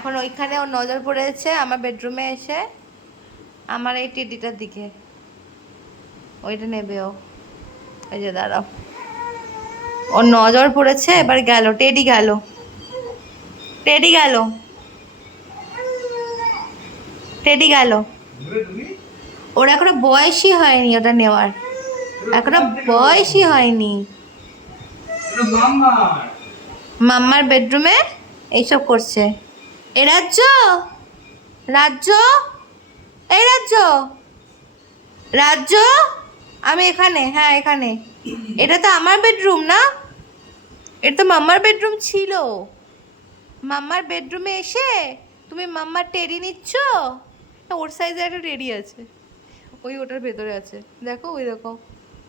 এখন ওইখানে ওর নজর পড়েছে আমার বেডরুমে এসে। আমার এই টেডিটার দিকে। ওইটা নেবে ও। ওই যে দাঁড়াও। ওর নজর পড়েছে এবার গেল। টেডি গেল। টেডি গেল। টেডি গেল। ওর এখনও বয়সই হয়নি ওটা নেওয়ার। এখনও বয়সই হয়নি। মাম্মার বেডরুমে এইসব করছে। এ রাজ্য? রাজ্য? এই রাজ্য? রাজ্য? আমি এখানে হ্যাঁ এখানে। এটা তো আমার বেডরুম না? এটা তো মাম্মার বেডরুম ছিল। মাম্মার বেডরুমে এসে তুমি মাম্মার টেরি নিচ্ছ? ওর সাইজে একটা টেরি আছে। ওই ওটার ভেতরে আছে। দেখো ওই দেখো।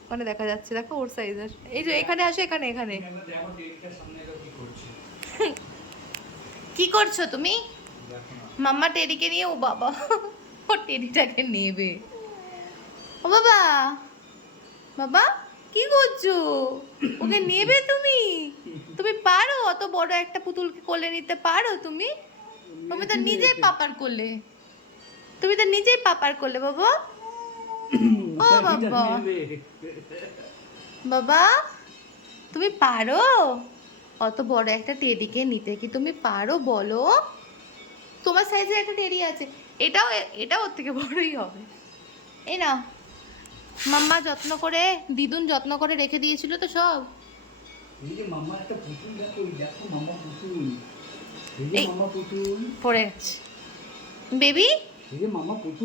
ওখানে দেখা যাচ্ছে। দেখো ওর সাইজের এই যে এখানে আসে এখানে এখানে। কি করছ তুমি? মাম্মা টেডিকে নিয়ে ও বাবা ও টেডিটাকে নেবে। ও বাবা বাবা কি করছ? ওকে নেবে তুমি? তুমি পারো অত বড় একটা পুতুলকে কোলে নিতে পারো তুমি? তুমি তো নিজেই পাপার করলে তুমি তো নিজেই পাপার করলে বাবা। ও বাবা। বাবা তুমি পারো? অত বড় একটা টেডিকে নিতে কি তুমি পারো বলো? তোমার সাইজের একটা টেডি আছে। এটাও এটাও ওর থেকে বড়ই হবে। এই না মাম্মা যত্ন করে দিদুন যত্ন করে রেখে দিয়েছিল তো সব। যে যে পড়ে গেছে বেবি? যে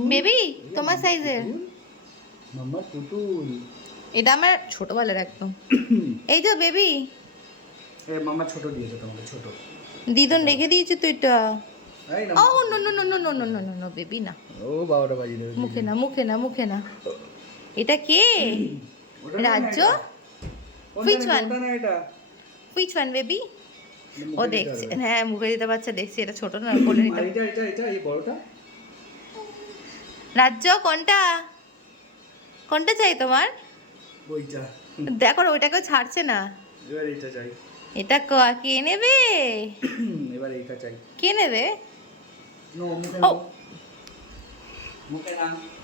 বেবি তোমার সাইজের এটা আমার ছোটবেলার একদম। এই তো বেবি। মামা ছোট দিয়েছে তোমাকে ছোট। দিদুন রেখে দিয়েছে তো এটা? ও no no no no no no no no baby না। ও বাবাটা বাজিয়ে দেবে। মুখে না মুখে না মুখে না। এটা কে? রাজ্য? এটা। কোনটা Which না, one? ওটা না এটা? হুইচ ওয়ান বেবি ও দেখছে। হ্যাঁ মুখে দিতে পারছে দেখছি এটা ছোট না কোলে নিতে এটা এটা এটা এই বড়টা? রাজ্য কোনটা? কোনটা চাই তোমার? ওইটা দেখো না, ওইটাকেও ছাড়ছে না। এবার এটা চাই। এটা ক- কে নেবে? এবার এইটা চাই। কে নেবে? নো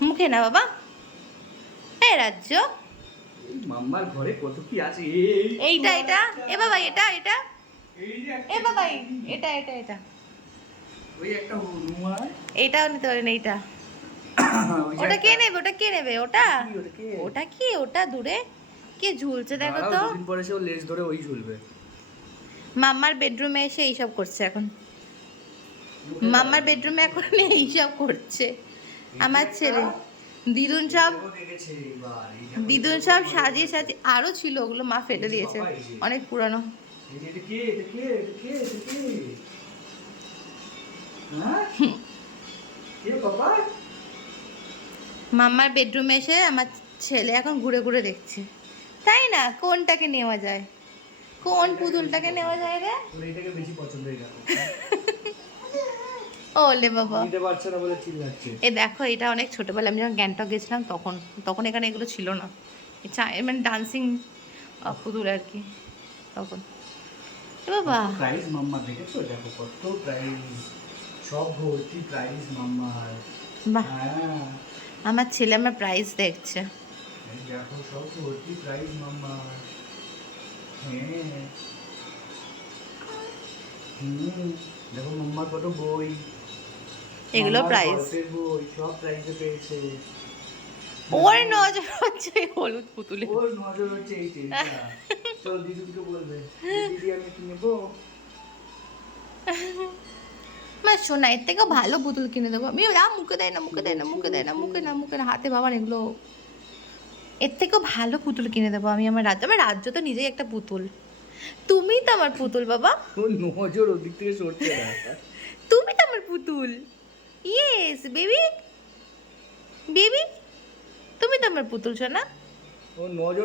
মুখে না। বাবা। এই রাজ্য। মাম্মার ঘরে কত কি আছে? এইটা এটা। এ বাবা এটা এটা। এই যে এ বাবা এটা এটা এটা। ওই একটা রুমাল। এইটাও নিতে পারেন এইটা। ওটা কে নেবে? ওটা কে নেবে? ওটা? ওটা কি? ওটা দূরে? কে ঝুলছে দেখো তো। দুদিন পরে সে লেজ ধরে ওই ঝুলবে। মাম্মার বেডরুমে এসে এইসব করছে এখন। মাম্মার বেডরুমে এখন এইসব করছে। আমার ছেলে। দিদুন সব দিদুন সব সাজিয়ে সাজিয়ে আরও ছিল, ওগুলো মা ফেটে দিয়েছে। অনেক পুরানো। মাম্মার বেডরুমে এসে আমার ছেলে এখন ঘুরে ঘুরে দেখছে। তাই না? কোনটাকে নেওয়া যায়? কোন পুতুলটাকে নেওয়া যায় রে এটাকে বেশি পছন্দ দেখো ওলে বাবা। নিতে পারছে না বলে চিল্লাচ্ছে। এ দেখো এটা অনেক ছোটবেলা আমি যখন গ্যাংটক গেছিলাম তখন তখন এখানে এগুলো ছিল না। মানে ডান্সিং পুতুল আর কি তখন। বাবা। প্রাইস মাম্মা দেখেছ? দেখো কত প্রাইস সব ভর্তি প্রাইস মাম্মার বাহ। হ্যাঁ। আমার ছেলে আমার প্রাইস দেখছে। দেখো সব ভর্তি প্রাইস মাম্মার হ্যাঁ হুম দেখো মাম্মার কত বই এগুলো প্রাইস বই সব প্রাইসে পেয়েছে। ওর নজর হচ্ছে হলুদ পুতুলে ওর নজর হচ্ছে এই চল দিদিকে বলবে। দিদি আমি কি নেব। মা শোনা এর থেকেও ভালো পুতুল কিনে দেবো। আমি না মুখে দেয় না মুখে দেয় না মুখে দেয় না মুখে না মুখে না। হাতে বাবার এগুলো এর থেকেও ভালো পুতুল কিনে দেবো আমি আমার রাজ্য। আমার রাজ্য তো নিজেই একটা পুতুল। তুমি তো আমার পুতুল বাবা। নজর ওদিক থেকে সরছে না। তুমি তো আমার পুতুল। ইয়েস বেবি বেবি তুমি তো আমার পুতুল সোনা। ওর নজর